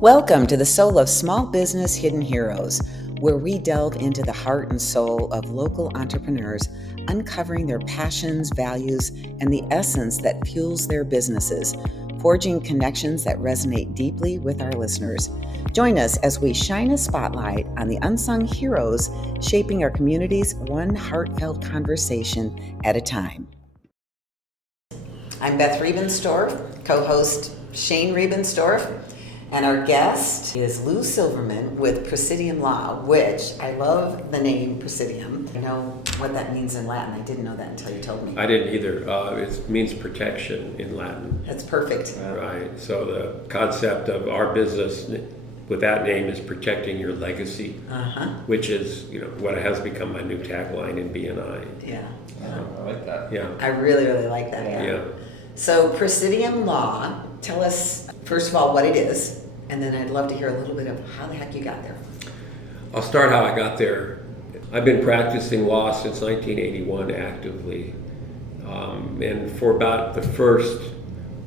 Welcome to the Soul of Small Business Hidden Heroes, where we delve into the heart and soul of local entrepreneurs, uncovering their passions, values, and the essence that fuels their businesses, forging connections that resonate deeply with our listeners. Join us as we shine a spotlight on the unsung heroes shaping our communities one heartfelt conversation at a time. I'm Beth Rebenstorf, co-host Shane Rebenstorf. And our guest is Lou Silverman with Presidium Law, which I love the name Presidium. You know what that means in Latin. I didn't know that until you told me. I didn't either. It means protection in Latin. That's perfect. Right. So the concept of our business with that name is protecting your legacy, which is what has become my new tagline in BNI. Yeah. I like that. Yeah. I really, really like that. Yeah. So Presidium Law, tell us first of all what it is, and then I'd love to hear a little bit of how the heck you got there. I'll start how I got there. I've been practicing law since 1981 actively, and for about the first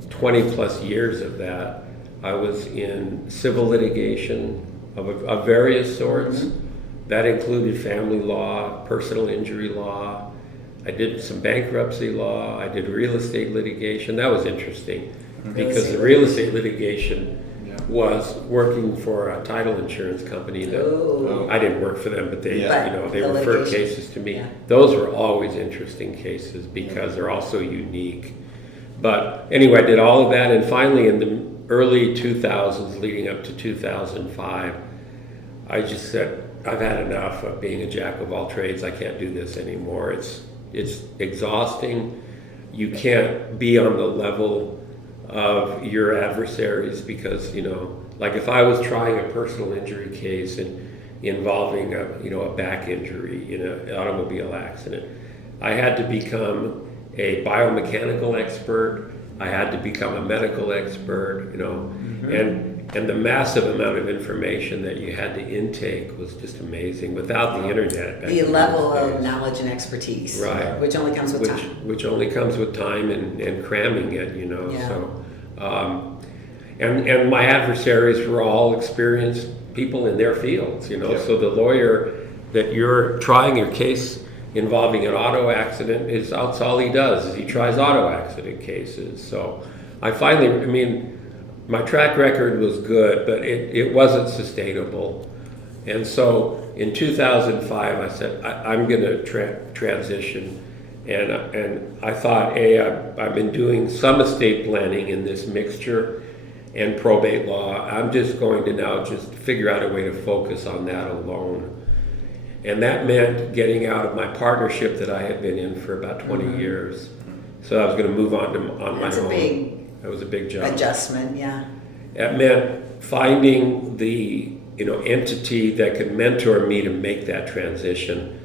20 plus years of that, I was in civil litigation of various sorts. That included family law, personal injury law. I did some bankruptcy law. I did real estate litigation. That was interesting because the real estate litigation was working for a title insurance company that I didn't work for them, but they they referred cases to me. Yeah. Those were always interesting cases because they're also unique. But anyway, I did all of that, and finally in the early 2000s, leading up to 2005, I just said, I've had enough of being a jack of all trades. I can't do this anymore. It's exhausting. You can't be on the level of your adversaries because, like if I was trying a personal injury case and involving a back injury in an automobile accident, I had to become a biomechanical expert. I had to become a medical expert, and the massive amount of information that you had to intake was just amazing without the internet. The level of knowledge and expertise, right, which only comes with time. Which only comes with time and cramming it, So, and my adversaries were all experienced people in their fields, So the lawyer that you're trying your case involving an auto accident that's all he does is he tries auto accident cases. So I finally, my track record was good, but it wasn't sustainable. And so in 2005, I said, I'm going to transition. And I thought, I've been doing some estate planning in this mixture and probate law. I'm just going to now just figure out a way to focus on that alone. And that meant getting out of my partnership that I had been in for about 20 years. So I was going to move on my own. That was a big jump. Adjustment, yeah. That meant finding the entity that could mentor me to make that transition.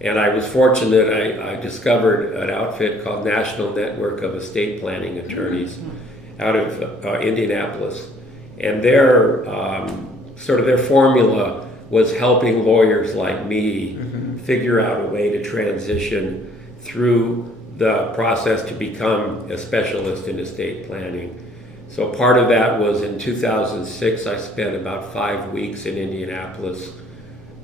And I was fortunate. I discovered an outfit called National Network of Estate Planning Attorneys out of Indianapolis, and their formula was helping lawyers like me figure out a way to transition through the process to become a specialist in estate planning. So part of that was in 2006, I spent about 5 weeks in Indianapolis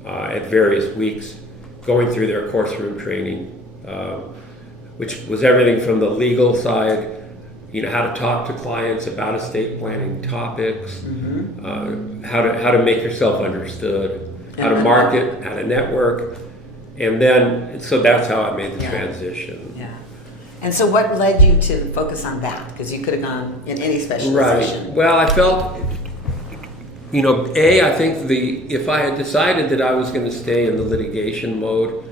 at various weeks going through their courtroom training, which was everything from the legal side, how to talk to clients about estate planning topics, how to make yourself understood, how to market, how to network, and then, so that's how I made the transition. Yeah. And so what led you to focus on that? Because you could have gone in any specialization. Right. Well, I felt, I think if I had decided that I was going to stay in the litigation mode,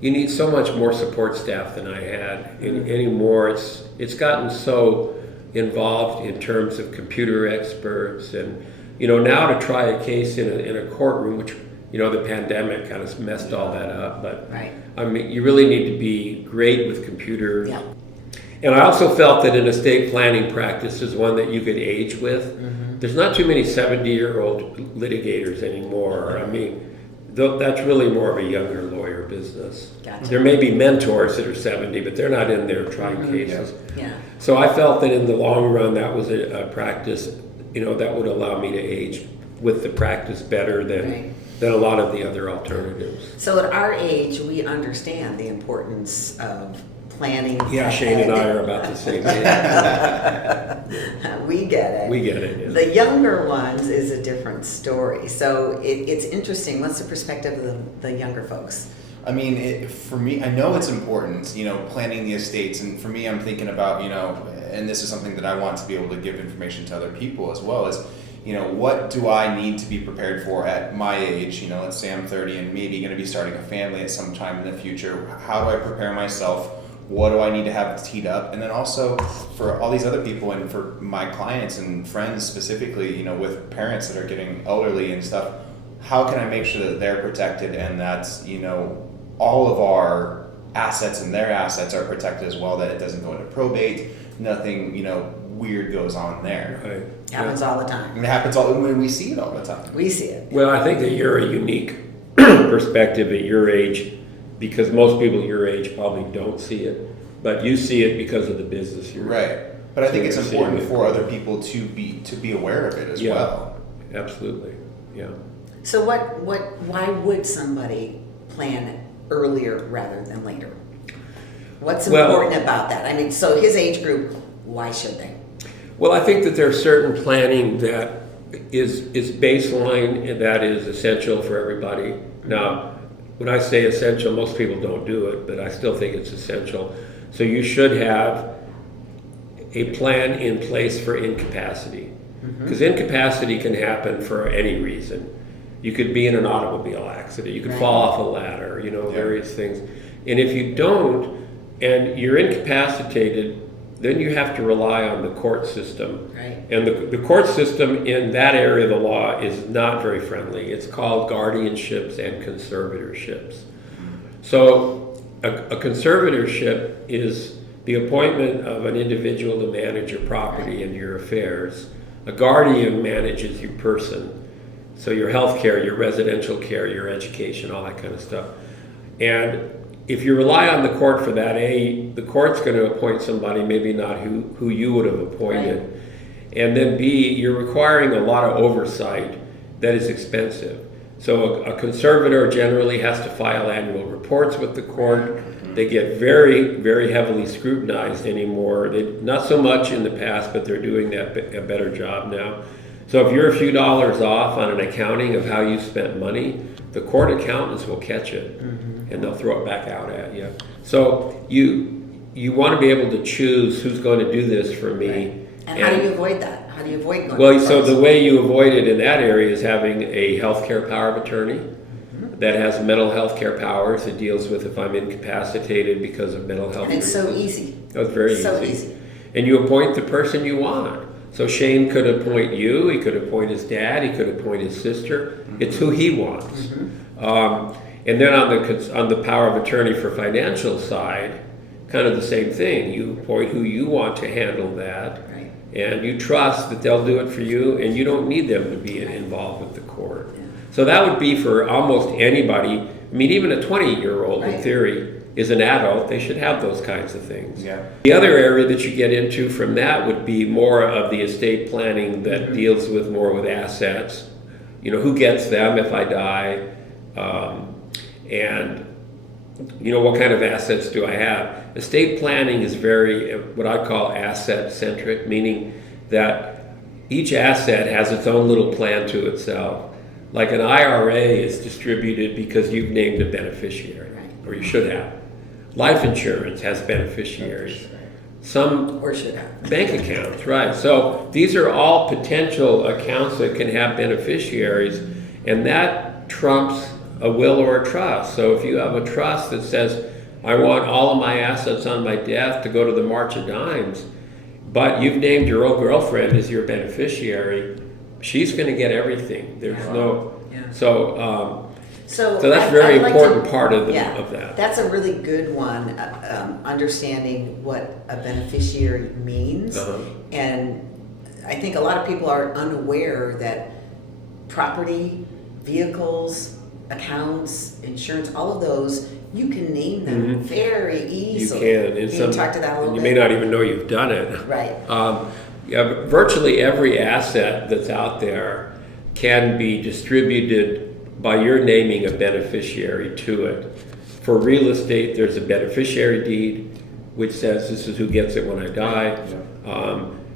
you need so much more support staff than I had anymore. It's gotten so involved in terms of computer experts, and now to try a case in a courtroom, which the pandemic kind of messed all that up. But right. You really need to be great with computers. Yeah. And I also felt that an estate planning practice is one that you could age with. There's not too many 70-year-old litigators anymore. That's really more of a younger lawyer business. Gotcha. There may be mentors that are 70, but they're not in there trying cases. Yeah. So I felt that in the long run, that was a practice that would allow me to age with the practice better than a lot of the other alternatives. So at our age, we understand the importance of planning. Yeah, Shane and I are about the same age. We get it. We get it. Yeah. The younger ones is a different story. So it's interesting. What's the perspective of the younger folks? I mean, for me, I know it's important, planning the estates. And for me, I'm thinking about, and this is something that I want to be able to give information to other people as well as, what do I need to be prepared for at my age? Let's say I'm 30 and maybe going to be starting a family at some time in the future. How do I prepare myself? What do I need to have teed up? And then also for all these other people and for my clients and friends specifically, with parents that are getting elderly and stuff, how can I make sure that they're protected and that, all of our assets and their assets are protected as well, that it doesn't go into probate, nothing, weird goes on there. Right. Happens all the time. And it happens when we see it all the time. We see it. Well, I think that you're a unique perspective at your age, because most people your age probably don't see it, but you see it because of the business you're in. Right. But I think it's you're important seeing it. for other people to be aware of it as well. Absolutely. Yeah. So why would somebody plan earlier rather than later? What's important about that? I mean, so his age group, why should they? Well, I think that there's certain planning that is baseline and that is essential for everybody. Now, when I say essential, most people don't do it, but I still think it's essential. So you should have a plan in place for incapacity, because incapacity can happen for any reason. You could be in an automobile accident, you could fall off a ladder, various things. And if you don't, and you're incapacitated, then you have to rely on the court system. Right. And the court system in that area of the law is not very friendly. It's called guardianships and conservatorships. So a conservatorship is the appointment of an individual to manage your property and your affairs. A guardian manages your person. So your health care, your residential care, your education, all that kind of stuff. And if you rely on the court for that, the court's going to appoint somebody, maybe not who you would have appointed. Right. And then B, you're requiring a lot of oversight that is expensive. So a conservator generally has to file annual reports with the court. They get very, very heavily scrutinized anymore. Not so much in the past, but they're doing a better job now. So if you're a few dollars off on an accounting of how you spent money, the court accountants will catch it, and they'll throw it back out at you. So you want to be able to choose who's going to do this for me. Right. And how do you avoid that? How do you avoid going? Well, so the way you avoid it in that area is having a healthcare power of attorney that has mental health care powers. It deals with if I'm incapacitated because of mental health. And it's so easy. It's very easy. And you appoint the person you want. So Shane could appoint you, he could appoint his dad, he could appoint his sister. It's who he wants. And then on the power of attorney for financial side, kind of the same thing. You appoint who you want to handle that, right. And you trust that they'll do it for you, and you don't need them to be involved with the court. Yeah. So that would be for almost anybody. I mean, even a 20-year-old in theory is an adult. They should have those kinds of things. Yeah. The other area that you get into from that would be more of the estate planning that deals with more with assets. Who gets them if I die? And what kind of assets do I have? Estate planning is very, what I call asset-centric, meaning that each asset has its own little plan to itself. Like an IRA is distributed because you've named a beneficiary, or you should have. Life insurance has beneficiaries. Some or should have bank accounts, right? So these are all potential accounts that can have beneficiaries, and that trumps a will or a trust. So if you have a trust that says, I want all of my assets on my death to go to the March of Dimes, but you've named your old girlfriend as your beneficiary, she's going to get everything. There's So that's very important part of that. That's a really good one, understanding what a beneficiary means. And I think a lot of people are unaware that property, vehicles, accounts, insurance, all of those, you can name them very easily. You can. Can you talk to that a little bit? You may not even know you've done it. Right. Yeah, virtually every asset that's out there can be distributed by your naming a beneficiary to it. For real estate, there's a beneficiary deed, which says this is who gets it when I die.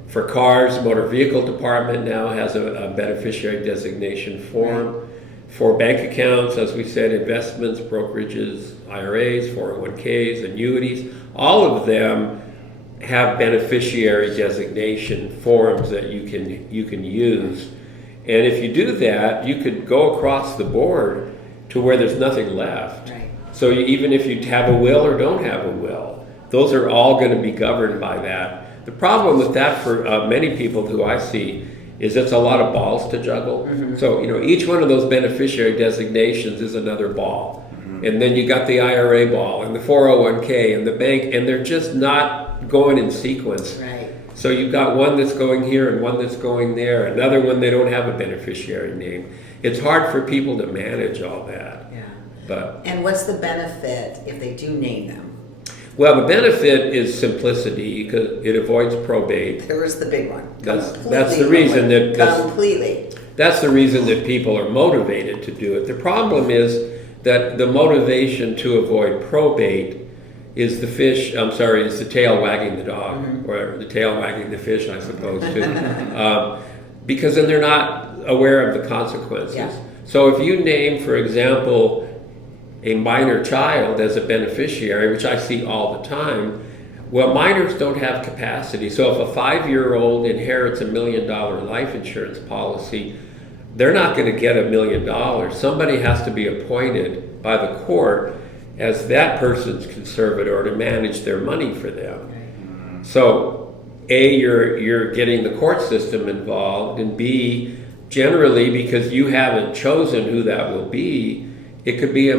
For cars, motor vehicle department now has a beneficiary designation form. For bank accounts, as we said, investments, brokerages, IRAs, 401ks, annuities, all of them have beneficiary designation forms that you can use. And if you do that, you could go across the board to where there's nothing left. Right. So even if you have a will or don't have a will, those are all going to be governed by that. The problem with that for many people who I see is it's a lot of balls to juggle. So, each one of those beneficiary designations is another ball. And then you got the IRA ball and the 401k and the bank, and they're just not going in sequence. Right. So you've got one that's going here and one that's going there, another one they don't have a beneficiary name. It's hard for people to manage all that. Yeah. And what's the benefit if they do name them? Well, the benefit is simplicity because it avoids probate. There's the big one. That's the reason that's the reason that people are motivated to do it. The problem is that the motivation to avoid probate is the tail wagging the dog, or the tail wagging the fish, I suppose, too. Because then they're not aware of the consequences. Yeah. So if you name, for example, a minor child as a beneficiary, which I see all the time, well, minors don't have capacity. So if a 5-year-old inherits $1 million life insurance policy, they're not going to get $1 million. Somebody has to be appointed by the court as that person's conservator to manage their money for them. So A, you're getting the court system involved, and B, generally because you haven't chosen who that will be, it could be a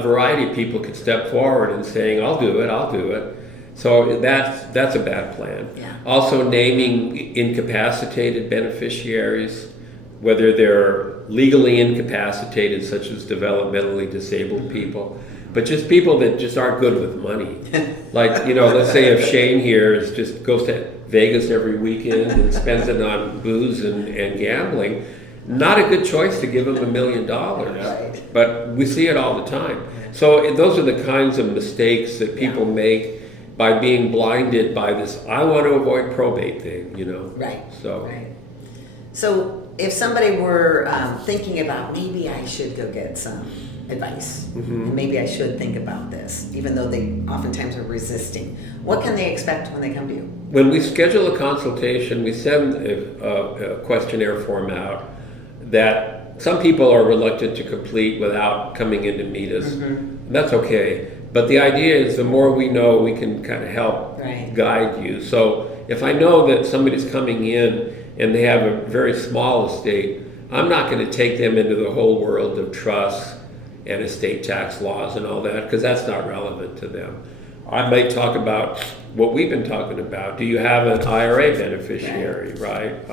variety of people could step forward and saying, I'll do it. So that's a bad plan. Yeah. Also naming incapacitated beneficiaries, whether they're legally incapacitated, such as developmentally disabled people, but just people that just aren't good with money. Like, let's say if Shane here goes to Vegas every weekend and spends it on booze and gambling, not a good choice to give him $1 million. Right. But we see it all the time. So those are the kinds of mistakes that people make by being blinded by this, I want to avoid probate thing, Right. So. So if somebody were thinking about, maybe I should go get some advice, and maybe I should think about this, even though they oftentimes are resisting, what can they expect when they come to you? When we schedule a consultation, we send a questionnaire form out that some people are reluctant to complete without coming in to meet us. That's okay. But the idea is the more we know, we can kind of help guide you. So if I know that somebody's coming in and they have a very small estate, I'm not going to take them into the whole world of trusts and estate tax laws and all that, because that's not relevant to them. I might talk about what we've been talking about. Do you have an IRA beneficiary, right?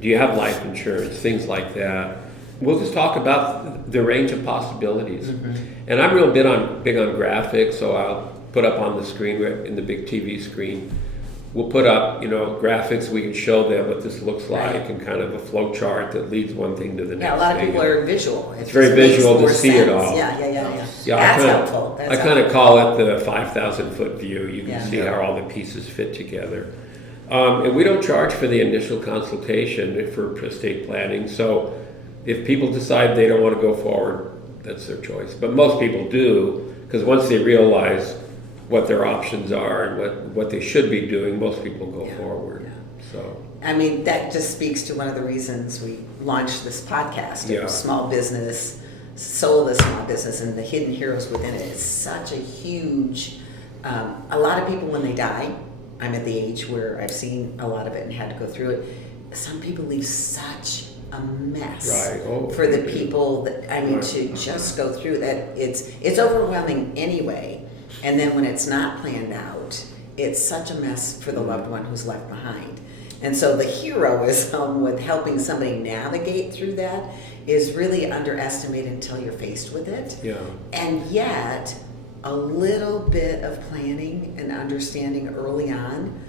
Do you have life insurance, things like that? We'll just talk about the range of possibilities. And I'm real big on graphics, so I'll put up on the screen, in the big TV screen, we'll put up, graphics. We can show them what this looks like and kind of a flow chart that leads one thing to the next. Yeah, a lot of people are visual. It's very visual to see it all. Yeah. Yeah, That's helpful. I kind of call it the 5,000-foot view. You can see how all the pieces fit together. And we don't charge for the initial consultation for estate planning. So if people decide they don't want to go forward, that's their choice. But most people do, because once they realize what their options are and what they should be doing, most people go forward. Yeah. So I mean, that just speaks to one of the reasons we launched this podcast. It was small business, soul of small business, and the hidden heroes within it. It's such a huge. A lot of people, when they die, I'm at the age where I've seen a lot of it and had to go through it. Some people leave such a mess for the people that to just go through that. It's overwhelming anyway. And then when it's not planned out, it's such a mess for the loved one who's left behind. And so the heroism with helping somebody navigate through that is really underestimated until you're faced with it. Yeah. And yet, a little bit of planning and understanding early on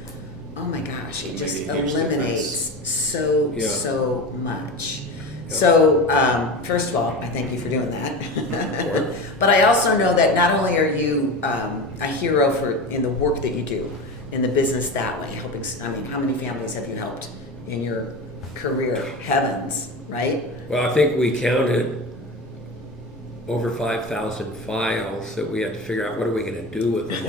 oh my gosh, it Make just a huge eliminates so Yeah. much. Yeah. So first of all, I thank you for doing that. But I also know that not only are you a hero in the work that you do in the business that way, helping. I mean, how many families have you helped in your career? Heavens, right? Well, I think we counted over 5,000 files that we had to figure out what are we going to do with them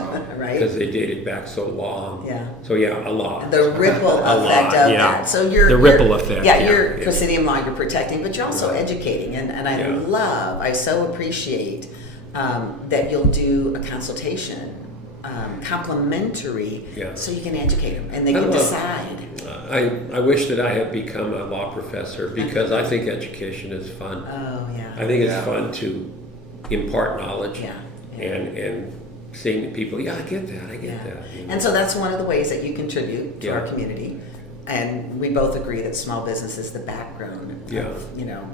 all Right. because they dated back so long. Yeah. So yeah, a lot. The ripple effect lot, of yeah. that. So The ripple effect, Yeah, yeah, you're yeah. Presidium law, you're protecting, but you're also educating. And I so appreciate that you'll do a consultation, complimentary, Yeah. so you can educate them and they can decide. I wish that I had become a law professor because I think education is fun. Oh, yeah. I think it's fun to impart knowledge Yeah. and seeing that people, I get that, I get that. you know. And so that's one of the ways that you contribute to our Yeah. community. And we both agree that small business is the background Yeah. of,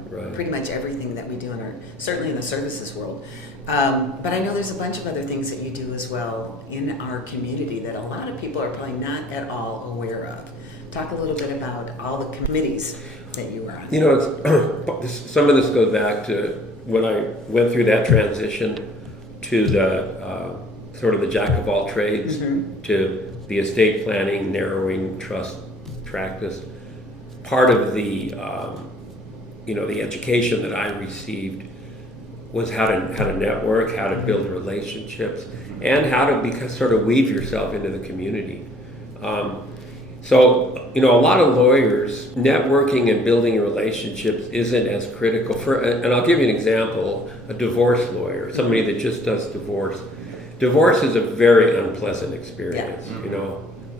Right. pretty much everything that we do certainly in the services world. But I know there's a bunch of other things that you do as well in our community that a lot of people are probably not at all aware of. Talk a little bit about all the committees that you are on. You know, some of this goes back to when I went through that transition to the sort of the jack of all trades to the estate planning, narrowing trust practice. Part of the the education that I received was how to network, how to build relationships, and how to sort of weave yourself into the community. So, a lot of lawyers, networking and building relationships isn't as critical and I'll give you an example, a divorce lawyer, somebody that just does divorce. Divorce is a very unpleasant experience,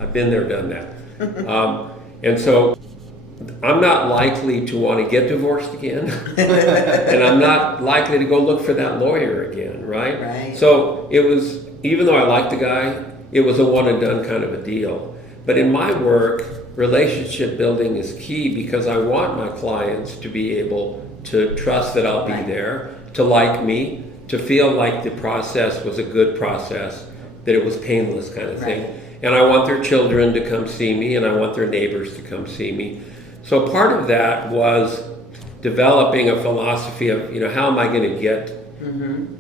I've been there, done that. And so I'm not likely to want to get divorced again, and I'm not likely to go look for that lawyer again, right? Right. So it was, even though I liked the guy, it was a one and done kind of a deal. But in my work, relationship building is key because I want my clients to be able to trust that I'll be there, to like me, to feel like the process was a good process, that it was painless kind of thing. And I want their children to come see me, and I want their neighbors to come see me. So part of that was developing a philosophy of, how am I going to get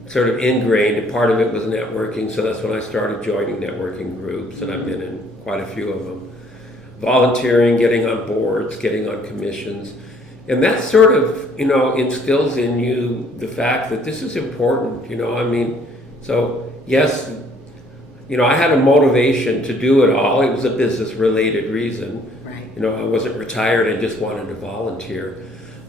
sort of ingrained, and part of it was networking. So that's when I started joining networking groups, and I've been in quite a few of them. Volunteering, getting on boards, getting on commissions. And that sort of, instills in you the fact that this is important, so yes, I had a motivation to do it all. It was a business-related reason. Right. I wasn't retired and just wanted to volunteer.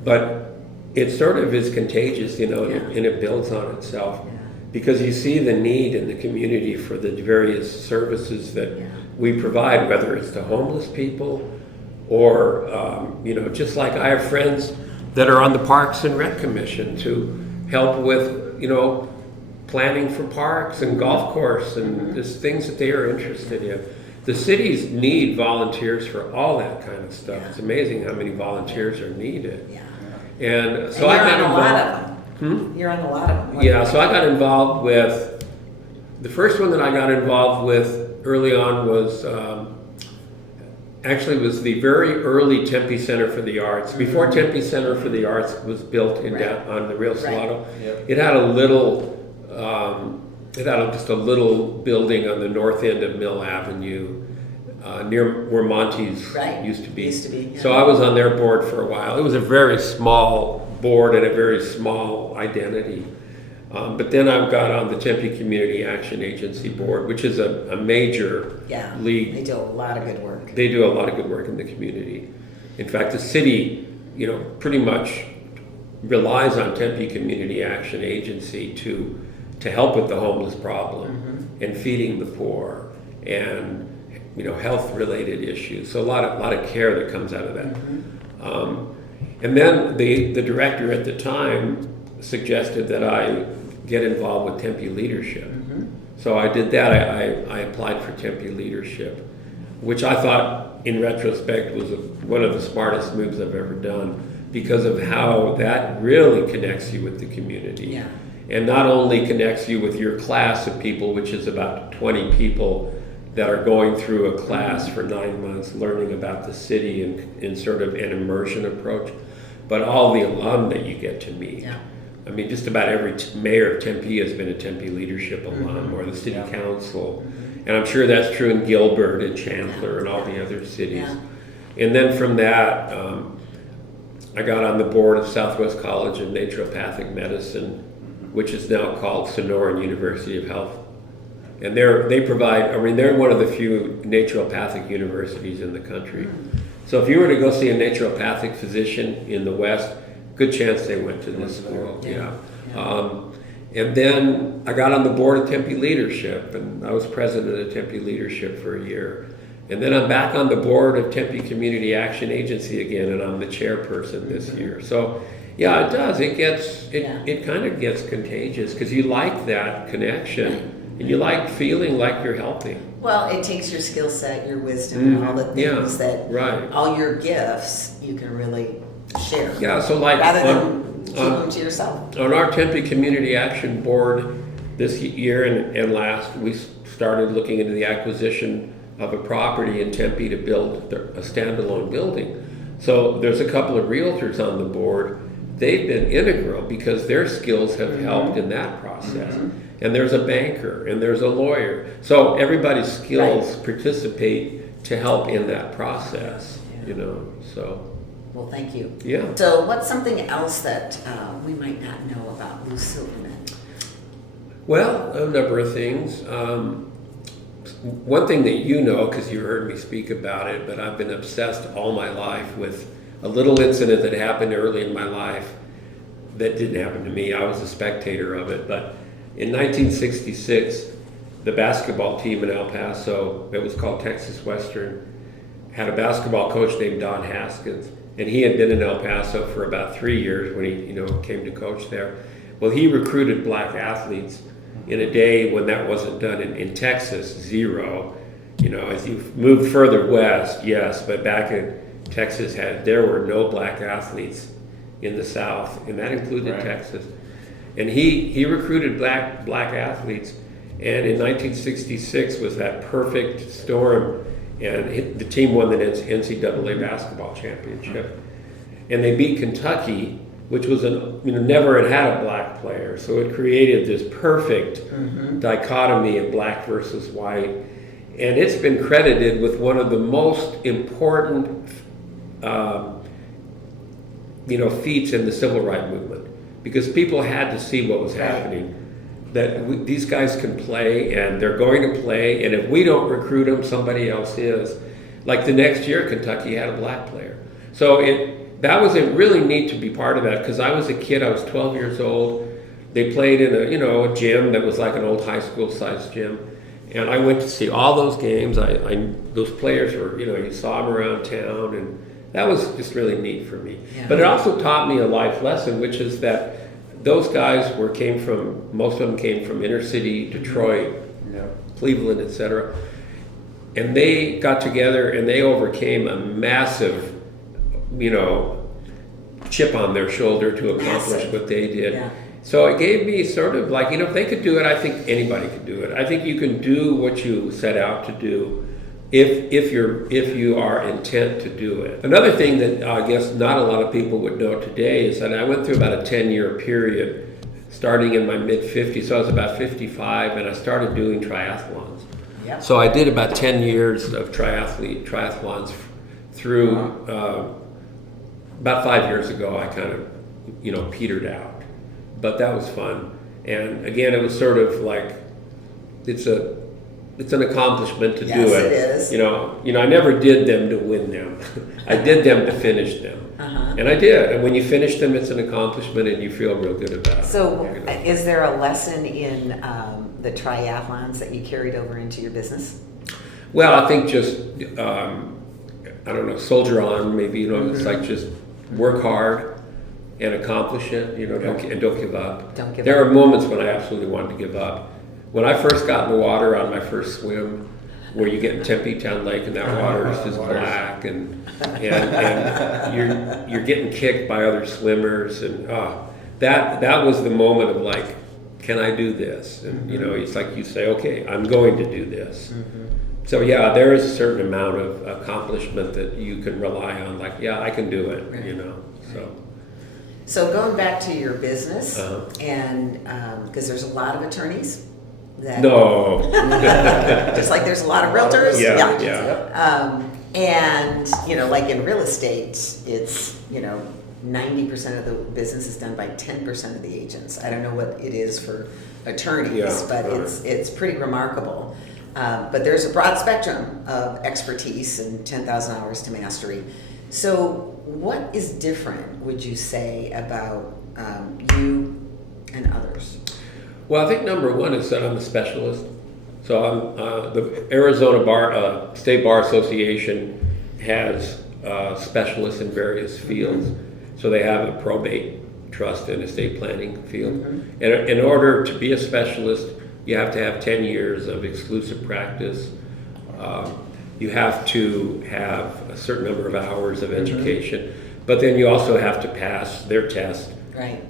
But it sort of is contagious, and it builds on itself. Yeah. Because you see the need in the community for the various services that we provide, whether it's to homeless people or, just like I have friends that are on the Parks and Rec Commission to help with, planning for parks and golf course and just things that they are interested in. The cities need volunteers for all that kind of stuff. It's amazing how many volunteers are needed. Yeah. And so I got involved. You're on a lot of them. You're on a lot of them. Yeah, so I got involved with, the first one that I got involved with early on was, was the very early Tempe Center for the Arts. Before Tempe Center for the Arts was built on the Rio Salado, it had a little, just a little building on the north end of Mill Avenue, near where Monty's used to be. So I was on their board for a while. It was a very small board and a very small identity. But then I got on the Tempe Community Action Agency board, which is a major league. They do a lot of good work. They do a lot of good work in the community. In fact, the city, pretty much relies on Tempe Community Action Agency to help with the homeless problem and feeding the poor and health-related issues. So a lot of care that comes out of that. And then the director at the time suggested that I get involved with Tempe Leadership. So I did that. I applied for Tempe Leadership, which I thought, in retrospect, was one of the smartest moves I've ever done because of how that really connects you with the community. And not only connects you with your class of people, which is about 20 people, that are going through a class for 9 months learning about the city in sort of an immersion approach, but all the alum that you get to meet. Yeah. I mean, just about every mayor of Tempe has been a Tempe leadership alum, or the city Yeah. council. And I'm sure that's true in Gilbert and Chandler and all the other cities. Yeah. And then from that, I got on the board of Southwest College of Naturopathic Medicine, which is now called Sonoran University of Health. And they provide, I mean, they're one of the few naturopathic universities in the country. So if you were to go see a naturopathic physician in the West, good chance they went to this school. Yeah. And then I got on the board of Tempe Leadership, and I was president of Tempe Leadership for a year. And then I'm back on the board of Tempe Community Action Agency again, and I'm the chairperson this year. So yeah, it does. It kind of gets contagious because you like that connection. And you like feeling like you're helping. Well, it takes your skill set, your wisdom, and all the things that, right. all your gifts, you can really share. Yeah, so like rather than keep them to yourself. On our Tempe Community Action Board this year and last, we started looking into the acquisition of a property in Tempe to build a standalone building. So there's a couple of realtors on the board. They've been integral because their skills have helped in that process. And there's a banker and there's a lawyer. So everybody's skills participate to help in that process, you know, so. Well, thank you. Yeah. So what's something else that we might not know about Lou Silverman? Well, a number of things. One thing that you know, because you heard me speak about it, but I've been obsessed all my life with a little incident that happened early in my life that didn't happen to me. I was a spectator of it, but in 1966, the basketball team in El Paso, it was called Texas Western, had a basketball coach named Don Haskins, and he had been in El Paso for about 3 years when he, came to coach there. Well, he recruited black athletes in a day when that wasn't done in Texas, zero. As you moved further west, yes, but back in Texas, there were no black athletes in the South, and that included Texas. And he recruited black athletes, and in 1966 was that perfect storm, and the team won the NCAA basketball championship. And they beat Kentucky, which was never had a black player, so it created this perfect dichotomy of black versus white. And it's been credited with one of the most important feats in the civil rights movement, because people had to see what was happening, that these guys can play and they're going to play, and if we don't recruit them, somebody else is. Like the next year, Kentucky had a black player. So that was really neat to be part of that, because I was a kid, I was 12 years old. They played in a gym that was like an old high school sized gym. And I went to see all those games. Those players were, you saw them around town, and that was just really neat for me. Yeah. But it also taught me a life lesson, which is that those guys most of them came from inner city, Detroit, Cleveland, etc. And they got together and they overcame a massive, chip on their shoulder to accomplish what they did. Yeah. So it gave me sort of like, if they could do it, I think anybody could do it. I think you can do what you set out to do if you are intent to do it. Another thing that I guess not a lot of people would know today is that I went through about a 10-year period starting in my mid-50s. So I was about 55, and I started doing triathlons. Yep. So I did about 10 years of triathlons through about 5 years ago. I kind of petered out, but that was fun. And again, it was sort of like it's an accomplishment to do it. Yes, it is. I never did them to win them. I did them to finish them. And I did. And when you finish them, it's an accomplishment and you feel real good about it. So is there a lesson in the triathlons that you carried over into your business? Well, I think just, soldier on, maybe, it's like just work hard and accomplish it, and don't give up. There are moments when I absolutely wanted to give up. When I first got in the water on my first swim, where you get in Tempe Town Lake and that water is just black, and you're getting kicked by other swimmers, and that was the moment of like, can I do this? And it's like you say, okay, I'm going to do this. So yeah, there is a certain amount of accomplishment that you can rely on. Like, yeah, I can do it. Right. You know. So. So going back to your business, Uh-huh. and because there's a lot of attorneys that No. just like there's a lot of realtors. Yeah. And like in real estate, it's 90% of the business is done by 10% of the agents. I don't know what it is for attorneys, Yeah, but it's pretty remarkable. But there's a broad spectrum of expertise and 10,000 hours to mastery. So what is different, would you say, about you and others? Well, I think number one is that I'm a specialist. So I'm the Arizona State Bar Association has specialists in various fields. So they have a probate, trust, and estate planning field. Mm-hmm. And in order to be a specialist, you have to have 10 years of exclusive practice. You have to have a certain number of hours of education, but then you also have to pass their test. Right.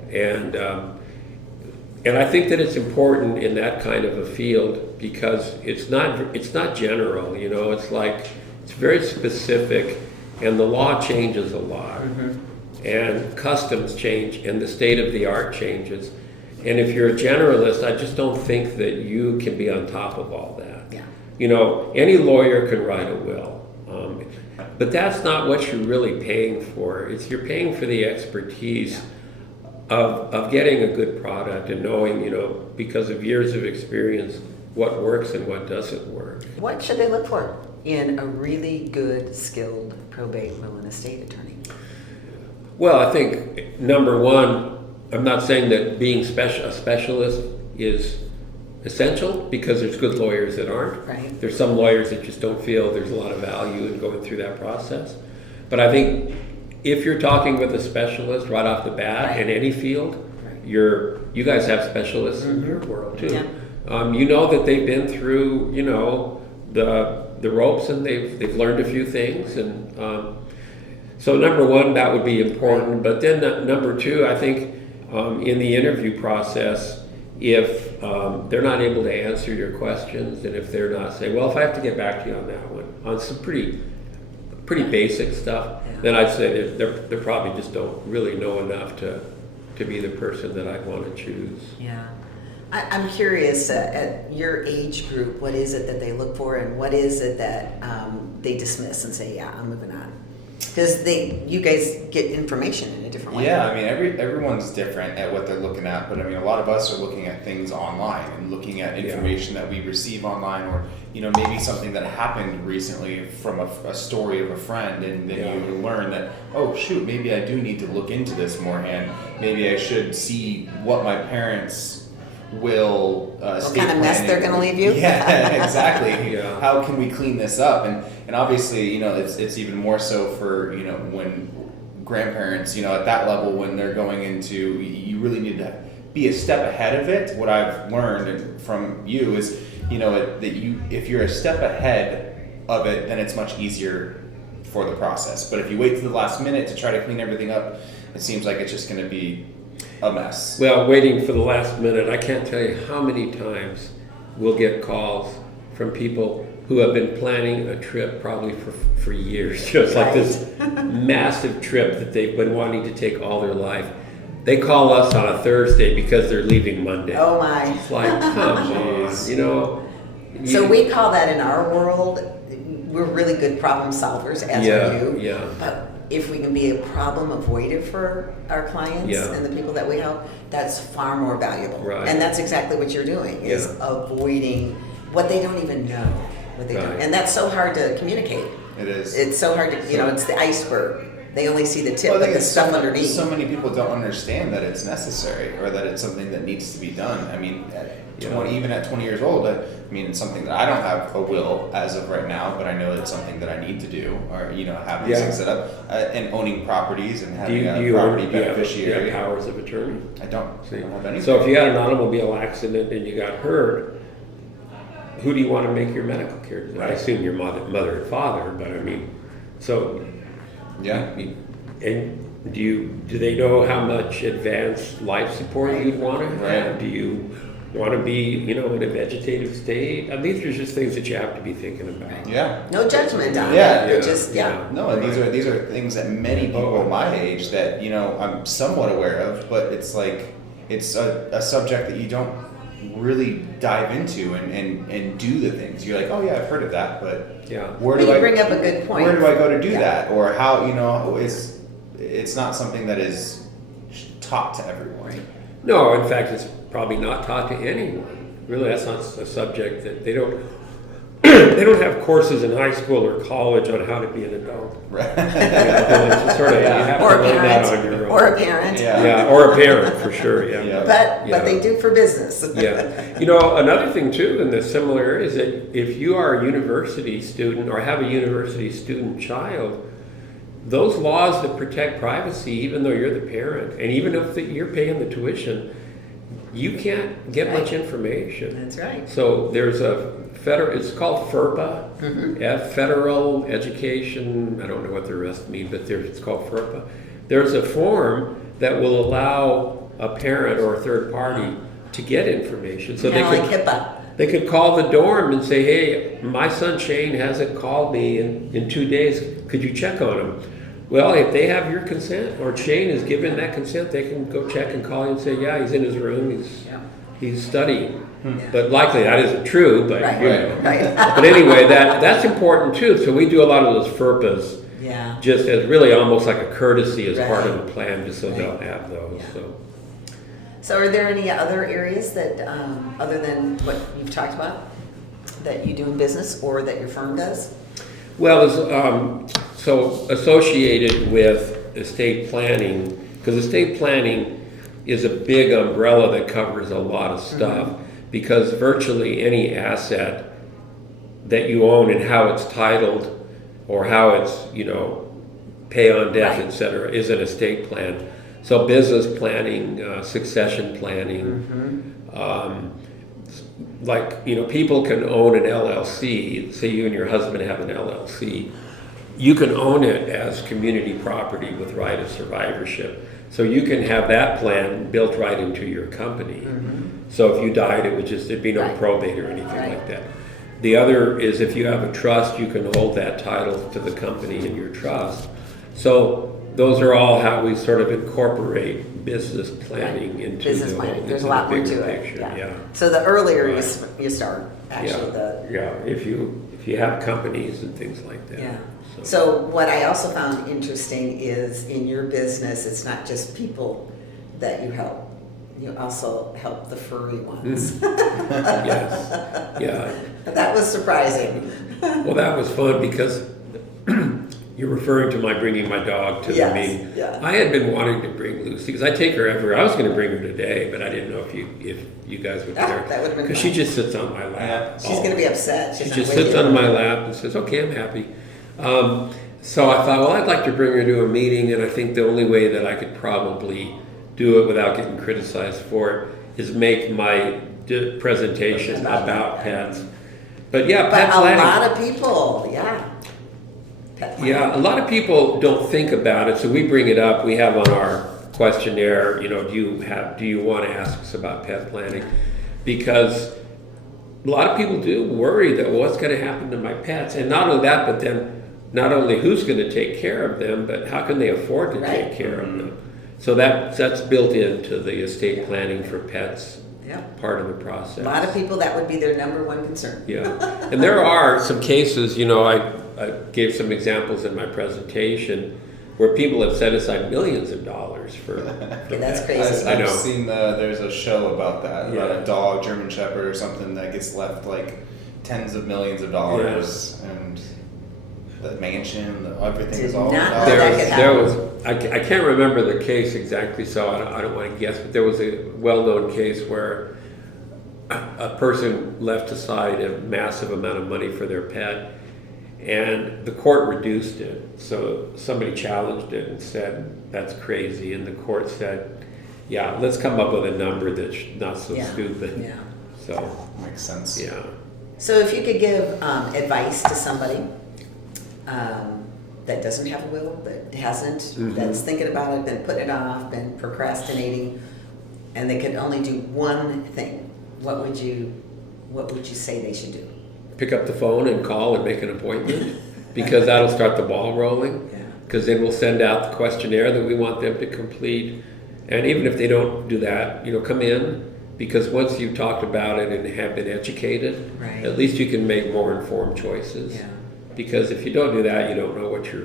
And I think that it's important in that kind of a field because it's not general. It's like it's very specific, and the law changes a lot, and customs change, and the state of the art changes. And if you're a generalist, I just don't think that you can be on top of all that. Yeah. Any lawyer can write a will, but that's not what you're really paying for. You're paying for the expertise of getting a good product and knowing, because of years of experience, what works and what doesn't work. What should they look for in a really good, skilled probate will and estate attorney? Well, I think number one, I'm not saying that being a specialist is essential, because there's good lawyers that aren't. Right. There's some lawyers that just don't feel there's a lot of value in going through that process. But I think if you're talking with a specialist right off the bat in any field, you guys have specialists in your world too. Yeah. You know that they've been through, the ropes, and they've learned a few things, and so number one, that would be important. But then number two, I think in the interview process, if they're not able to answer your questions, and if they're not saying, well, if I have to get back to you on that one, on some pretty basic stuff, then I'd say they probably just don't really know enough to be the person that I'd want to choose. Yeah. I'm curious, at your age group, what is it that they look for, and what is it that they dismiss and say, yeah, I'm moving on? Because you guys get information in a different way. Yeah, I mean, everyone's different at what they're looking at, but I mean, a lot of us are looking at things online and looking at information that we receive online, or maybe something that happened recently from a story of a friend, and then you learn that, oh shoot, maybe I do need to look into this more, and maybe I should see what my parents will what kind of mess they're going to leave you. Yeah, exactly. How can we clean this up? And obviously, it's even more so for when grandparents, at that level, when they're going into, you really need to be a step ahead of it. What I've learned from you is, that if you're a step ahead of it, then it's much easier for the process. But if you wait to the last minute to try to clean everything up, it seems like it's just going to be a mess. Well, waiting for the last minute, I can't tell you how many times we'll get calls from people who have been planning a trip probably for years. It's like this massive trip that they've been wanting to take all their life. They call us on a Thursday because they're leaving Monday. Oh my. It's like, come on, So we call that in our world, we're really good problem solvers, as are you. Yeah. But if we can be a problem avoider for our clients and the people that we help, that's far more valuable. Right. And that's exactly what you're doing, is avoiding what they don't even know. What they don't. And that's so hard to communicate. It is. It's so hard to, it's the iceberg. They only see the tip, but the stuff underneath. So many people don't understand that it's necessary, or that it's something that needs to be done. I mean, even at 20 years old, it's something that I don't have a will as of right now, but I know it's something that I need to do, or have these things set up, and owning properties and having a property beneficiary. Do you have powers of attorney? I don't. I don't have anything. So if you had an automobile accident and you got hurt, who do you want to make your medical care? I assume your mother and father, but so. Yeah. And do they know how much advanced life support you'd want to have? Right. Do you want to be, in a vegetative state. These are just things that you have to be thinking about. Yeah. No judgment on Yeah. it. It just, No, and these are things that many people my age that I'm somewhat aware of, but it's like it's a subject that you don't really dive into and do the things. You're like, oh yeah, I've heard of that, but where do you I bring up a good point. Where do I go to do that, or how? It's not something that is taught to everyone. Right. No, in fact, it's probably not taught to anyone. Really, that's not a subject that they don't. They don't have courses in high school or college on how to be an adult. Right. It's sort of, you have Or to a learn that parent. on your own. Or a parent. Yeah, or a parent for sure. Yeah. But they do for business. Yeah. Another thing too in the similar area is that if you are a university student or have a university student child, those laws that protect privacy, even though you're the parent, and even if you're paying the tuition, you can't get much information. That's right. So there's it's called FERPA, Federal Education, I don't know what the rest mean, but it's called FERPA. There's a form that will allow a parent or a third party to get information. So like HIPAA. They could call the dorm and say, hey, my son Shane hasn't called me in 2 days. Could you check on him? Well, if they have your consent or Shane has given that consent, they can go check and call you and say, yeah, he's in his room, he's studying. But likely that isn't true, but Right. But anyway, that's important too. So we do a lot of those FERPAs just as really almost like a courtesy as part of the plan, just so they'll have those. So are there any other areas that, other than what you've talked about, that you do in business or that your firm does? Well, so associated with estate planning, because estate planning is a big umbrella that covers a lot of stuff, because virtually any asset that you own and how it's titled or how it's, pay on death, et cetera, is an estate plan. So business planning, succession planning, people can own an LLC. Say you and your husband have an LLC. You can own it as community property with right of survivorship. So you can have that plan built right into your company. So if you died, there'd be no probate or anything like that. The other is if you have a trust, you can hold that title to the company in your trust. So those are all how we sort of incorporate business planning into business planning. There's a lot more to it. Picture. Yeah. So the earlier you start, actually, if you have companies and things like that. Yeah. So what I also found interesting is in your business, it's not just people that you help. You also help the furry ones. Yes. Yeah. That was surprising. Well, that was fun because you're referring to my bringing my dog to the meeting. Yeah. I had been wanting to bring Lucy because I take her everywhere. I was going to bring her today, but I didn't know if you guys would care. That would have been because she just sits on my lap. She's going to be upset. She just sits on my lap and says, "Okay, I'm happy." So I thought, well, I'd like to bring her to a meeting, and I think the only way that I could probably do it without getting criticized for it is make my presentation about pets. But pet planning. A lot of people, a lot of people don't think about it, so we bring it up. We have on our questionnaire, do you want to ask us about pet planning? Because a lot of people do worry that what's going to happen to my pets, and not only that, but then not only who's going to take care of them, but how can they afford to take care of them? So that's built into the estate planning for pets. Part of the process. A lot of people, that would be their number one concern. And there are some cases, I gave some examples in my presentation where people have set aside millions of dollars for that's crazy. I've seen there's a show about that, about a dog, German Shepherd or something that gets left like tens of millions of dollars, and the mansion, everything is all not there was I can't remember the case exactly, so I don't want to guess, but there was a well-known case where a person left aside a massive amount of money for their pet, and the court reduced it. So somebody challenged it and said, that's crazy, and the court said, let's come up with a number that's not so stupid. So makes sense. So if you could give advice to somebody that doesn't have a will, that hasn't, that's thinking about it, been putting it off, been procrastinating, and they could only do one thing, what would you say they should do? Pick up the phone and call and make an appointment, because that'll start the ball rolling. Yeah. Because then we'll send out the questionnaire that we want them to complete. And even if they don't do that, come in, because once you've talked about it and have been educated, Right. at least you can make more informed choices. Yeah. Because if you don't do that, you don't know what you're,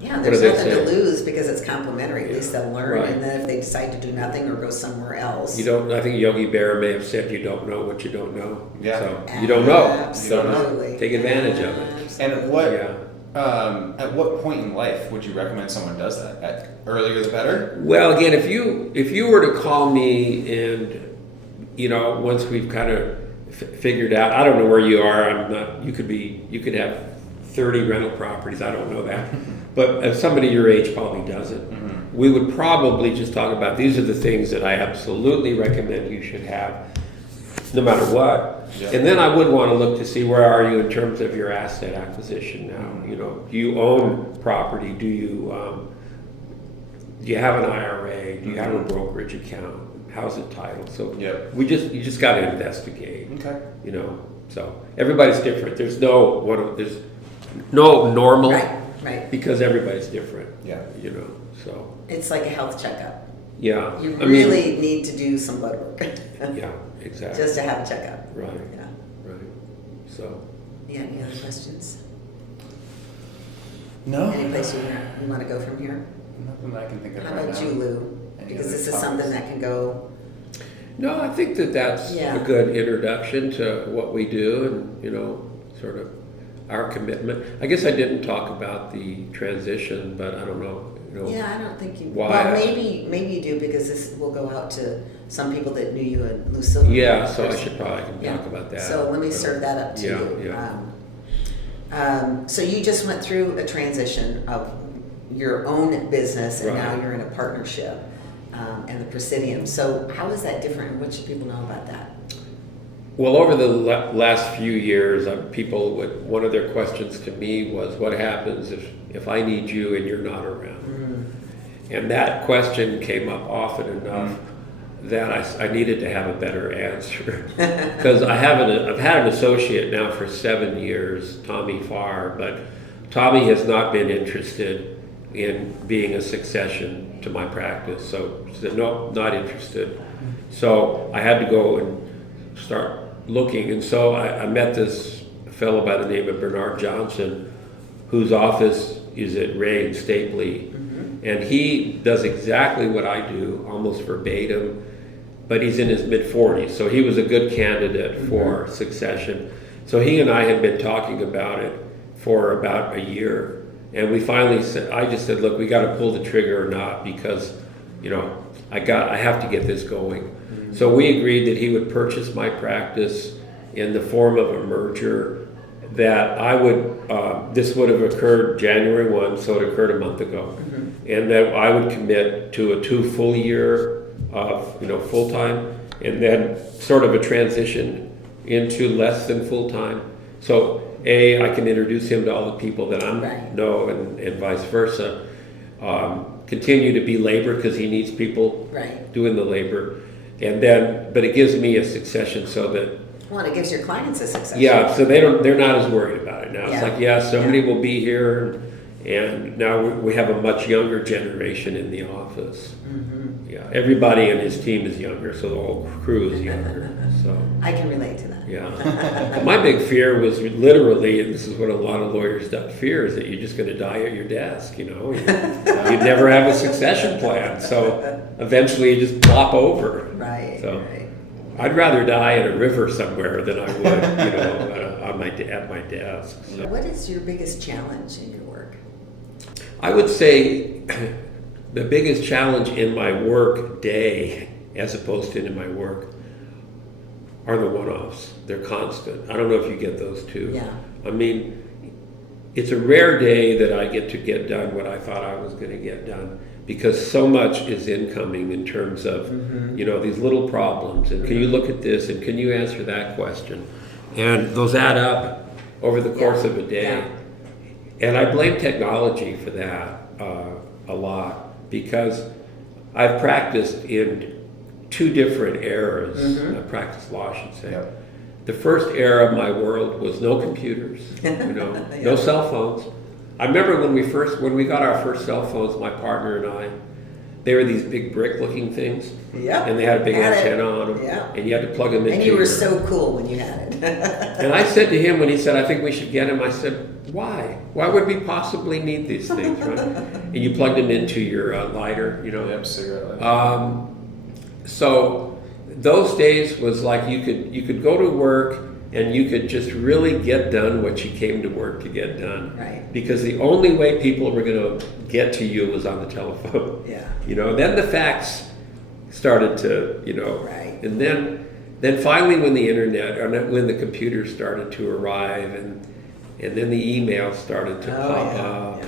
Yeah, what there's do they nothing to say? lose because it's complimentary. At least they'll learn, Right. and then if they decide to do nothing or go somewhere else, I think Yogi Berra may have said you don't know what you don't know. Yeah. So you don't know. Absolutely. Take advantage of it. Absolutely. And at what point in life would you recommend someone does that? Earlier the better? Well, again, if you were to call me and once we've kind of figured out, I don't know where you are. I'm not. You could have 30 rental properties. I don't know that, but if somebody your age probably doesn't. Mm-hmm. We would probably just talk about these are the things that I absolutely recommend you should have, no matter what. Yeah. And then I would want to look to see where are you in terms of your asset acquisition now. Do you own property? Do you have an IRA? Do you have a brokerage account? How's it titled? So Yep. you just got to investigate. Okay. So everybody's different. There's no normal, Right. because everybody's different. Yeah. So It's like a health checkup. yeah. You I mean, really need to do some blood work. yeah, exactly. Just to have a checkup. Right. Yeah. Right. So Yeah, any other questions? No. Any place you want to go from here? Nothing that I can think of How right about now. you, Lou? Any Because other this is topics? something that can go. no, I think that's Yeah. a good introduction to what we do and sort of our commitment. I guess I didn't talk about the transition, but I don't know. Yeah, I don't think you. Why? Well, maybe you do because this will go out to some people that knew you and Lou Silverman. Yeah, so I should probably talk about that. So let me serve that up to Yeah, you. yeah. So you just went through a transition of your own business, and now Right. you're in a partnership, and the Presidium. So how is that different, and what should people know about that? Well, over the last few years, one of their questions to me was, what happens if I need you and you're not around? And that question came up often enough that I needed to have a better answer. Because I've had an associate now for 7 years, Tommy Farr, but Tommy has not been interested in being a succession to my practice. So she said, no, not interested. So I had to go and start looking. And so I met this fellow by the name of Bernard Johnson, whose office is at Ray and Stapley. And he does exactly what I do, almost verbatim, but he's in his mid-40s. So he was a good candidate for succession. So he and I had been talking about it for about a year. And we finally said, I just said, look, we got to pull the trigger or not, because, I have to get this going. So we agreed that he would purchase my practice in the form of a merger, that this would have occurred January 1, so it occurred a month ago. And that I would commit to a 2 full year of, full-time, and then sort of a transition into less than full-time. So I can introduce him to all the people that I know, and vice versa. Continue to be labor, because he needs people doing the labor. And then, but it gives me a succession so that. Well, it gives your clients a succession. Yeah, so they're not as worried about it now. It's like, somebody will be here, and now we have a much younger generation in the office. Yeah, everybody in his team is younger, so the whole crew is younger. So I can relate to that. yeah, my big fear was literally, and this is what a lot of lawyers fear, is that you're just going to die at your desk. You'd never have a succession plan, so eventually you just plop over. Right. So I'd rather die at a river somewhere than I would, at my desk. So. What is your biggest challenge in your work? I would say the biggest challenge in my work day, as opposed to in my work, are the one-offs. They're constant. I don't know if you get those too. Yeah. I mean, it's a rare day that I get to get done what I thought I was going to get done, because so much is incoming in terms of, these little problems. And can you look at this? And can you answer that question? And those add up over the course of a day. Yeah. And I blame technology for that a lot, because I've practiced in two different eras. I practiced law, I should say. Yep. The first era of my world was no computers, no cell phones. I remember when we got our first cell phones, my partner and I, they were these big brick-looking things, and they had a big antenna on them, and you had to plug them in. And you were so cool when you had it. And I said to him when he said, "I think we should get them," I said, "Why? Why would we possibly need these things?" Right? And you plugged them into your lighter, Yep, cigarette lighter. So those days was like you could go to work and you could just really get done what you came to work to get done. Right. Because the only way people were going to get to you was on the telephone. Yeah. Then the fax started to, Right. and then finally when the internet, or when the computers started to arrive, and then the emails started to pop up,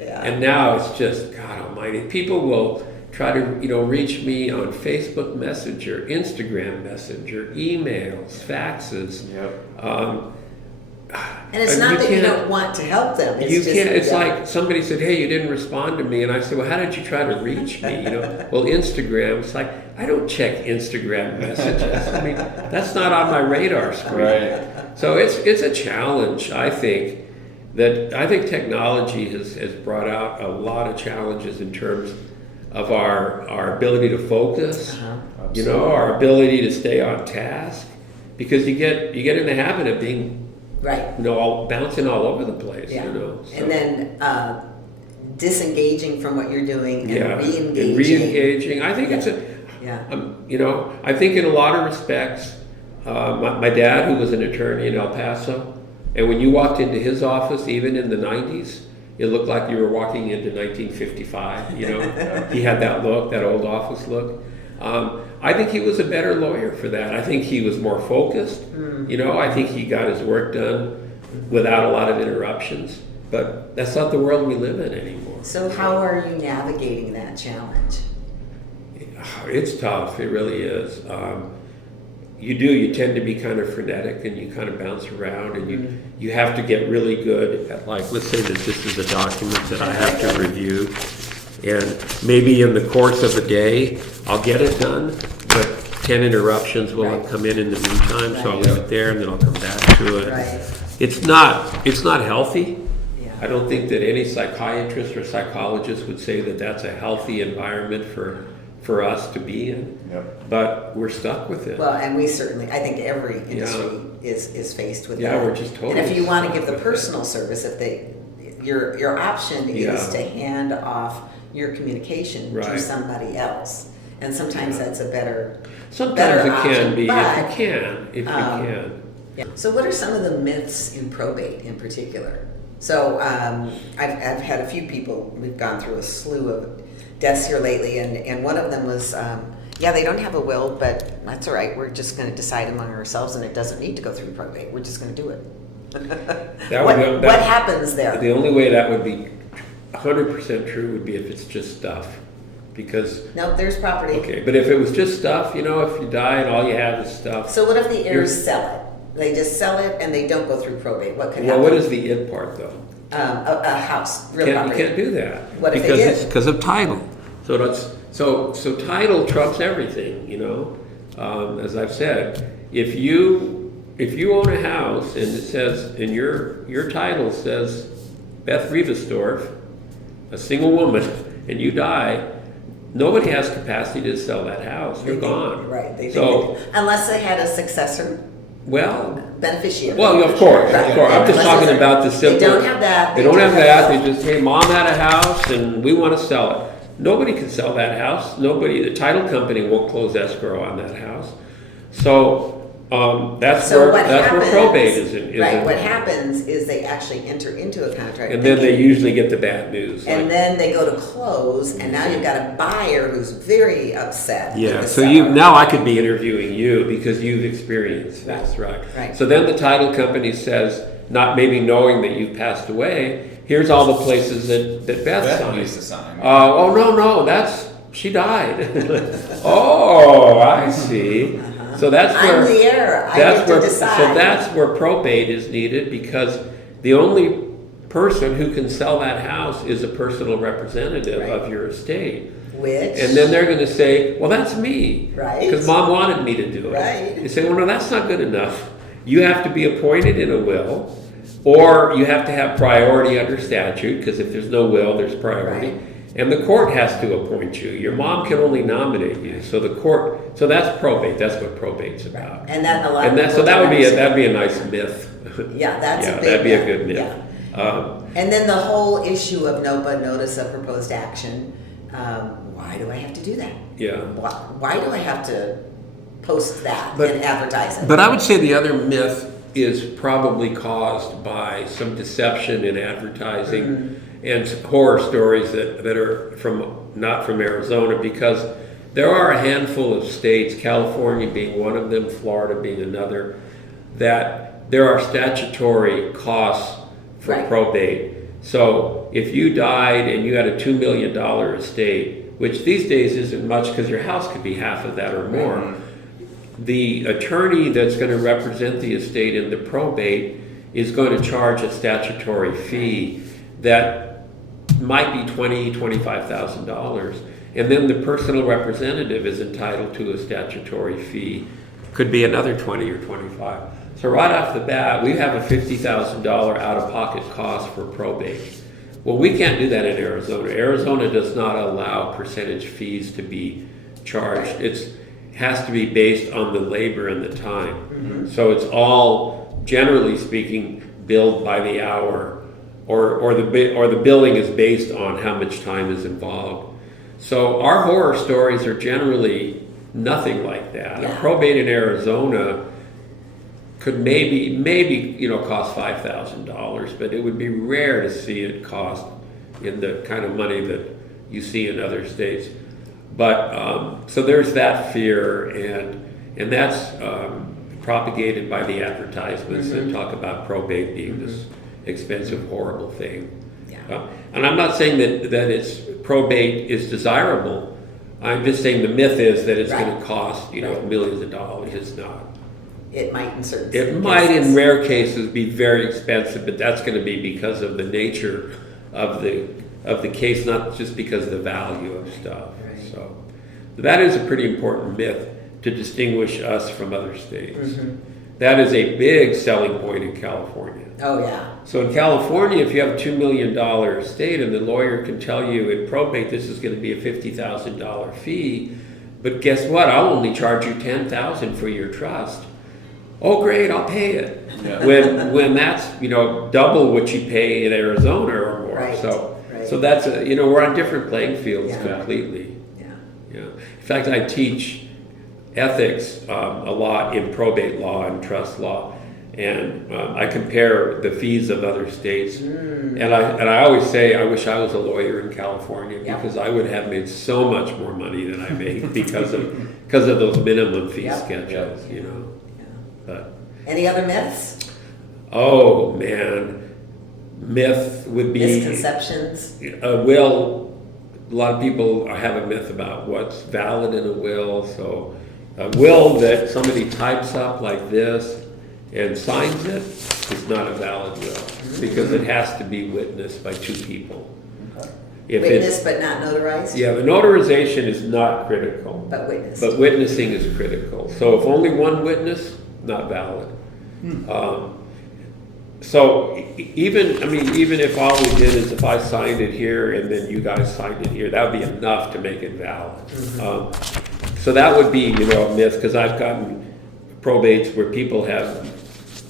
and now it's just, God almighty, people will try to reach me on Facebook Messenger, Instagram Messenger, emails, faxes. Yep. And it's not that you don't want to help them. It's just, It's like somebody said, "Hey, you didn't respond to me," and I said, "Well, how did you try to reach me?" Well, Instagram. It's like I don't check Instagram messages. I mean, that's not on my radar screen. Right. So it's a challenge. I think technology has brought out a lot of challenges in terms of our ability to focus. Our ability to stay on task, because you get in the habit of being bouncing all over the place. So. And then disengaging from what you're doing and re-engaging. And re-engaging. I think it's I think in a lot of respects, my dad, who was an attorney in El Paso, and when you walked into his office, even in the 90s, it looked like you were walking into 1955. He had that look, that old office look. I think he was a better lawyer for that. I think he was more focused. I think he got his work done without a lot of interruptions. But that's not the world we live in anymore. So how are you navigating that challenge? It's tough. It really is. You tend to be kind of frenetic, and you kind of bounce around, and you have to get really good at, like, let's say that this is a document that I have to review, and maybe in the course of a day I'll get it done, but 10 interruptions will come in the meantime, so I'll leave it there and then I'll come back to it. Right. It's not healthy. I don't think that any psychiatrist or psychologist would say that that's a healthy environment for us to be in. But we're stuck with it. Well, and we certainly, I think every industry is faced with that. Yeah, we're just totally. And if you want to give the stuck with personal service, your option is to hand off your communication to somebody else, and sometimes that's a better. Sometimes it option, can be, but, if you can. Yeah. So, what are some of the myths in probate in particular? So, I've had a few people. We've gone through a slew of deaths here lately, and one of them was, they don't have a will, but that's all right. We're just going to decide among ourselves, and it doesn't need to go through probate. We're just going to do it. What happens there? The only way that would be 100% true would be if it's just stuff, because nope, there's property. Okay, but if it was just stuff, if you die and all you have is stuff. So what if the heirs sell it? They just sell it and they don't go through probate. What could happen? Well, what is the "it" part though? A house, real property. You can't do that. What if because they did? it's because of title. So title trumps everything. As I've said, if you own a house and it says, and your title says Beth Rebenstorf, a single woman, and you die, nobody has capacity to sell that house. You're gone. Right. Unless they had a successor. Well, beneficiary. Well, of course. I'm just talking about the simple. They don't have that. They don't have that. They just, hey, mom had a house and we want to sell it. Nobody can sell that house. The title company won't close escrow on that house. So that's where probate is. What happens is they actually enter into a contract. And then they usually get the bad news. And then they go to close, and now you've got a buyer who's very upset. Yeah, so now I could be interviewing you because you've experienced this, right? So then the title company says, not maybe knowing that you've passed away, here's all the places that Beth signed. Used to sign. No, she died. Oh, I see. So that's where I'm the heir. I get to decide. So that's where probate is needed, because the only person who can sell that house is a personal representative of your estate. Which? And then they're going to say, well, that's me. Right. Because mom wanted me to do it. Right. They say, well, no, that's not good enough. You have to be appointed in a will, or you have to have priority under statute, because if there's no will, there's priority. Right. And the court has to appoint you. Your mom can only nominate you. So the court, so that's probate. That's what probate's about. And that a lot. And of that, so people that don't would be understand. that'd be a nice myth. Yeah, that's yeah, a big that'd be a myth. good myth. Yeah. And then the whole issue of NOPA, notice of proposed action. Why do I have to do that? Yeah. Why do I have to post that and advertise it? But I would say the other myth is probably caused by some deception in advertising and horror stories that are not from Arizona, because there are a handful of states, California being one of them, Florida being another, that there are statutory costs for Right. probate. So if you died and you had a $2 million estate, which these days isn't much because your house could be half of that or more, the attorney that's going to represent the estate in the probate is going to charge a statutory fee that might be $20,000, $25,000. And then the personal representative is entitled to a statutory fee. Could be another 20 or 25. So right off the bat, we have a $50,000 out-of-pocket cost for probate. Well, we can't do that in Arizona. Arizona does not allow percentage fees to be charged. It has to be based on the labor and the time. So it's all, generally speaking, billed by the hour, or the billing is based on how much time is involved. So our horror stories are generally nothing like that. Yeah. A probate in Arizona could maybe cost $5,000, but it would be rare to see it cost in the kind of money that you see in other states. But so there's that fear, and that's propagated by the advertisements that talk about probate being this expensive, horrible thing. Yeah. And I'm not saying that probate is desirable. I'm just saying the myth is that it's Right. going to cost millions of dollars. It's not. It might in certain It cases. might, in rare cases, be very expensive, but that's going to be because of the nature of the case, not just because of the value of stuff. Right. So that is a pretty important myth to distinguish us from other states. That is a big selling point in California. Oh yeah. So in California, if you have a $2 million estate and the lawyer can tell you in probate this is going to be a $50,000 fee, but guess what? I'll only charge you $10,000 for your trust. Oh, great! I'll pay it. Yeah. When that's double what you pay in Arizona or more. Right. So that's we're on different playing fields Yeah. completely. Yeah. Yeah. In fact, I teach ethics a lot in probate law and trust law, and I compare the fees of other states. And I always say I wish I was a lawyer in California, Yeah. because I would have made so much more money than I make because of those minimum fee Yeah. schedules. Yeah. But Any other myths? oh man, myth would be Misconceptions? a will. A lot of people have a myth about what's valid in a will. So a will that somebody types up like this and signs it is not a valid will, because it has to be witnessed by two people. If Witness but not notarized? yeah, the notarization is not critical, But witnessed. but witnessing is critical. So if only one witness, not valid. So even if all we did is if I signed it here and then you guys signed it here, that would be enough to make it valid. So that would be a myth, because I've gotten probates where people have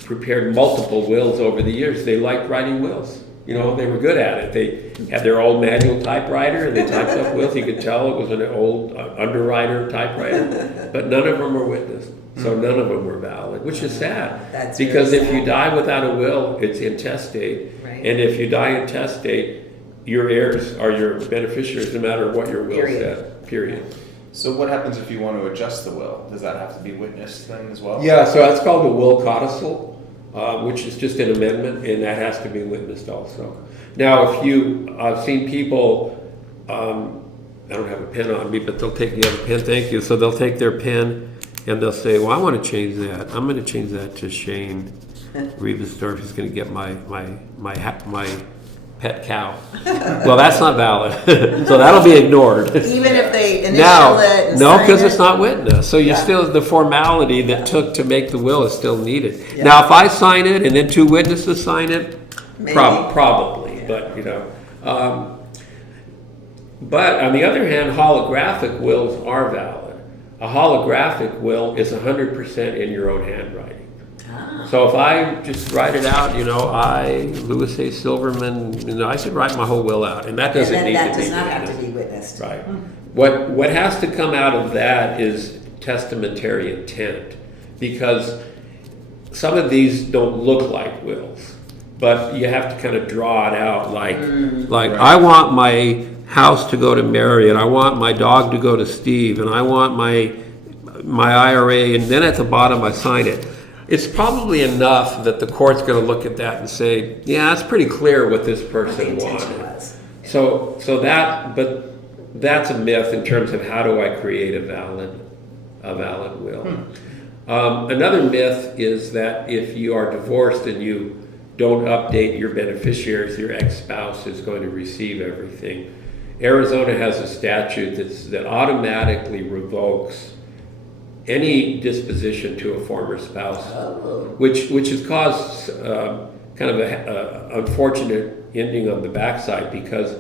prepared multiple wills over the years. They liked writing wills. They were good at it. They had their old manual typewriter and they typed up wills. You could tell it was an old underwriter typewriter, but none of them were witnessed. So none of them were valid, which is sad. That's because very if sad. you die without a will, it's intestate. Right. And if you die intestate, your heirs are your beneficiaries no matter what your will Period. said. Period. So what happens if you want to adjust the will? Does that have to be witnessed then as well? Yeah, so that's called a will codicil, which is just an amendment, and that has to be witnessed also. Now, I've seen people, I don't have a pen on me, but they'll take, you have a pen, thank you. So they'll take their pen and they'll say, well, I want to change that. I'm going to change that to Shane Rebenstorf. He's going to get my pet cow. Well, that's not valid, so that'll be ignored. Even if they initial Now, it and no, sign because it? it's not witnessed, so you Yeah. still, the formality that took to make the will is still needed. Yeah. Now, if I sign it and then 2 witnesses sign it, Maybe. probably, Yeah. but, you know. But on the other hand, holographic wills are valid. A holographic will is 100% in your own handwriting. Ah. So if I just write it out, you know, I, Louis A. Silverman, you know, I could write my whole will out, and that doesn't And need then to that be does not have to witnessed. be witnessed. Right. What has to come out of that is testamentary intent, because some of these don't look like wills, but you have to kind of draw it out like Right. I want my house to go to Mary, and I want my dog to go to Steve, and I want my IRA, and then at the bottom I sign it. It's probably enough that the court's going to look at that and say, yeah, it's pretty clear what this What the person intention wanted. was. So that, but that's a myth in terms of how do I create a valid will. Another myth is that if you are divorced and you don't update your beneficiaries, your ex-spouse is going to receive everything. Arizona has a statute that automatically revokes any disposition to a former spouse, which has caused kind of a unfortunate ending on the backside, because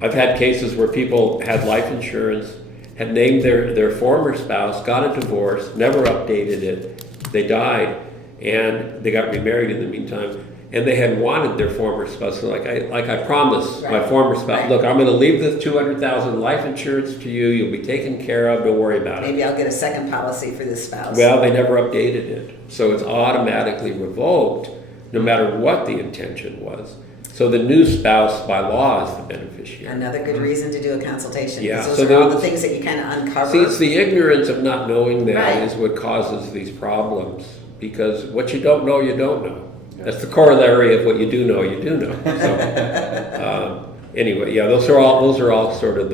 I've had cases where people had life insurance, had named their former spouse, got a divorce, never updated it, they died, and they got remarried in the meantime, and they had wanted their former spouse. So like I promised my Right. former spouse, Right. look, I'm going to leave this $200,000 life insurance to you. You'll be taken care of. Don't worry about it. Maybe I'll get a second policy for this spouse. Well, they never updated it, so it's automatically revoked, no matter what the intention was. So the new spouse, by law, is the beneficiary. Another good reason to do a consultation. Yeah, Because so those are all the those- things that you kind of uncover. See, it's the ignorance of not knowing that Right. is what causes these problems. Because what you don't know, you don't know. That's the corollary of what you do know, you do know. So, anyway, yeah, those are all sort of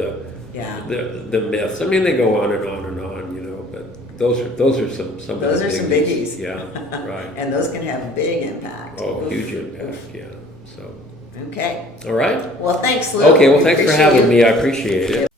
Yeah. the myths. I mean, they go on and on and on, you know. But those are some of the Those are some biggies. Yeah, right. And those can have a big impact. Oh, Oof. huge impact. Yeah. So, Okay. all right. Well, thanks, Lou. Okay. Well, We thanks for appreciate having you. me. I appreciate it.